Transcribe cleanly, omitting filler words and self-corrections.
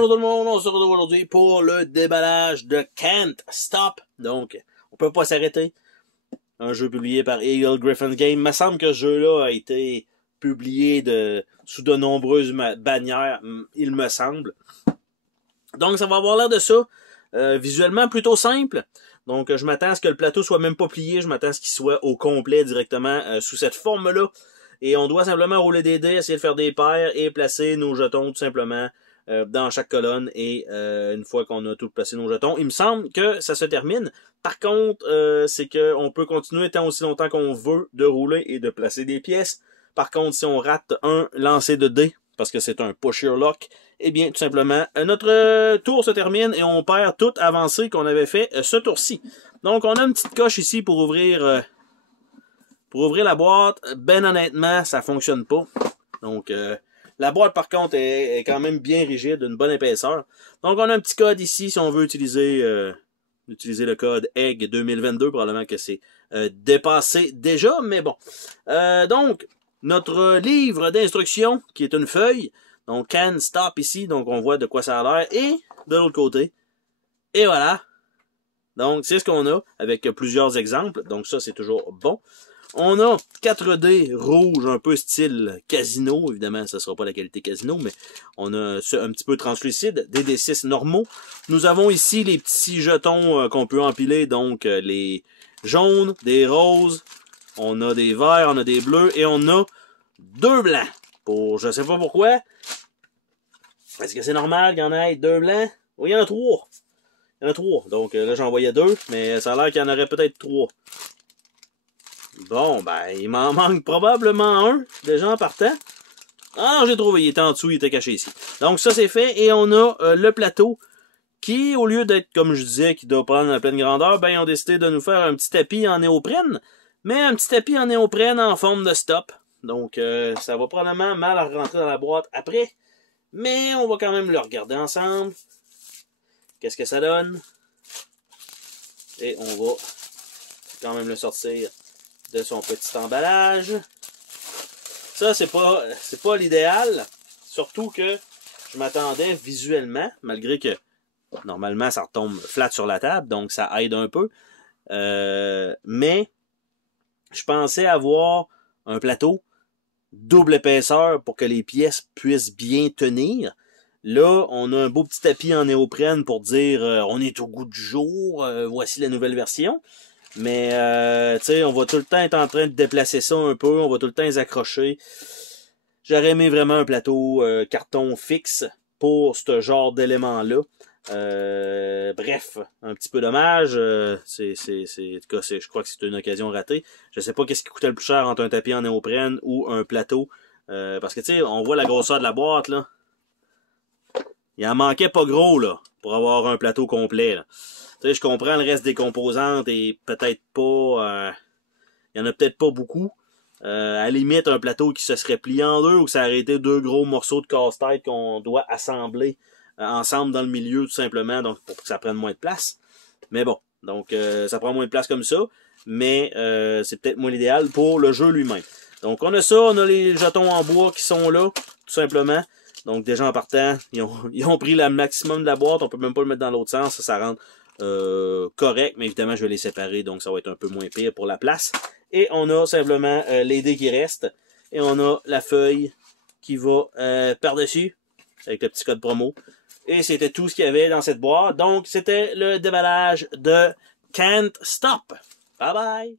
Bonjour tout le monde, on se retrouve aujourd'hui pour le déballage de Can't Stop. Donc, on peut pas s'arrêter. Un jeu publié par Eagle Gryphon Games. Il me semble que ce jeu-là a été publié sous de nombreuses bannières, il me semble. Donc, ça va avoir l'air de ça. Visuellement, plutôt simple. Donc, je m'attends à ce que le plateau soit même pas plié. Je m'attends à ce qu'il soit au complet directement sous cette forme-là. Et on doit simplement rouler des dés, essayer de faire des paires et placer nos jetons tout simplement dans chaque colonne. Et une fois qu'on a tout placé nos jetons, il me semble que ça se termine. Par contre, c'est qu'on peut continuer tant aussi longtemps qu'on veut de rouler et de placer des pièces. Par contre, si on rate un lancer de dés, parce que c'est un push your luck, eh bien, tout simplement, notre tour se termine et on perd tout avancé qu'on avait fait ce tour-ci. Donc, on a une petite coche ici pour ouvrir la boîte. Ben honnêtement, ça fonctionne pas. Donc, la boîte, par contre, est quand même bien rigide, d'une bonne épaisseur. Donc, on a un petit code ici, si on veut utiliser le code EGG 2022. Probablement que c'est dépassé déjà, mais bon. Donc, notre livre d'instructions, qui est une feuille. Donc, Can't Stop ici, donc on voit de quoi ça a l'air. Et, de l'autre côté, et voilà. Donc, c'est ce qu'on a, avec plusieurs exemples. Donc, ça, c'est toujours bon. On a 4 dés rouges, un peu style casino. Évidemment, ça ne sera pas la qualité casino, mais on a un petit peu translucide. Des D6 normaux. Nous avons ici les petits jetons qu'on peut empiler. Donc, les jaunes, des roses. On a des verts, on a des bleus. Et on a 2 blancs. Pour, je sais pas pourquoi. Est-ce que c'est normal qu'il y en ait 2 blancs? Oui, il y en a 3. Il y en a 3. Donc, là, j'en voyais 2. Mais ça a l'air qu'il y en aurait peut-être 3. Bon, ben, il m'en manque probablement un, déjà en partant. Ah, j'ai trouvé, il était en dessous, il était caché ici. Donc ça, c'est fait, et on a le plateau qui, au lieu d'être, comme je disais, qui doit prendre la pleine grandeur, ben, ils ont décidé de nous faire un petit tapis en néoprène, mais un petit tapis en néoprène en forme de stop. Donc, ça va probablement mal rentrer dans la boîte après, mais on va quand même le regarder ensemble. Qu'est-ce que ça donne? Et on va quand même le sortir de son petit emballage. Ça, c'est pas l'idéal. Surtout que je m'attendais visuellement, malgré que normalement ça retombe flat sur la table, donc ça aide un peu. Mais je pensais avoir un plateau double épaisseur pour que les pièces puissent bien tenir. Là, on a un beau petit tapis en néoprène pour dire on est au goût du jour, voici la nouvelle version. Mais, tu sais, on va tout le temps être en train de déplacer ça un peu. On va tout le temps les accrocher. J'aurais aimé vraiment un plateau carton fixe pour ce genre d'éléments-là. Bref, un petit peu dommage. En tout cas, je crois que c'est une occasion ratée. Je sais pas qu'est-ce qui coûtait le plus cher entre un tapis en néoprène ou un plateau. Parce que, tu sais, on voit la grosseur de la boîte, là. Il en manquait pas gros, là, pour avoir un plateau complet, là. Tu sais, je comprends le reste des composantes et peut-être pas... il y en a peut-être pas beaucoup. À la limite, un plateau qui se serait plié en deux ou que ça aurait été 2 gros morceaux de casse-tête qu'on doit assembler ensemble dans le milieu, tout simplement, donc pour que ça prenne moins de place. Mais bon, donc ça prend moins de place comme ça, mais c'est peut-être moins l'idéal pour le jeu lui-même. Donc on a ça, on a les jetons en bois qui sont là, tout simplement. Donc déjà en partant, ils ont pris le maximum de la boîte, on peut même pas le mettre dans l'autre sens, ça rentre correct, mais évidemment je vais les séparer, donc ça va être un peu moins pire pour la place. Et on a simplement les dés qui restent, et on a la feuille qui va par-dessus, avec le petit code promo. Et c'était tout ce qu'il y avait dans cette boîte, donc c'était le déballage de Can't Stop. Bye bye!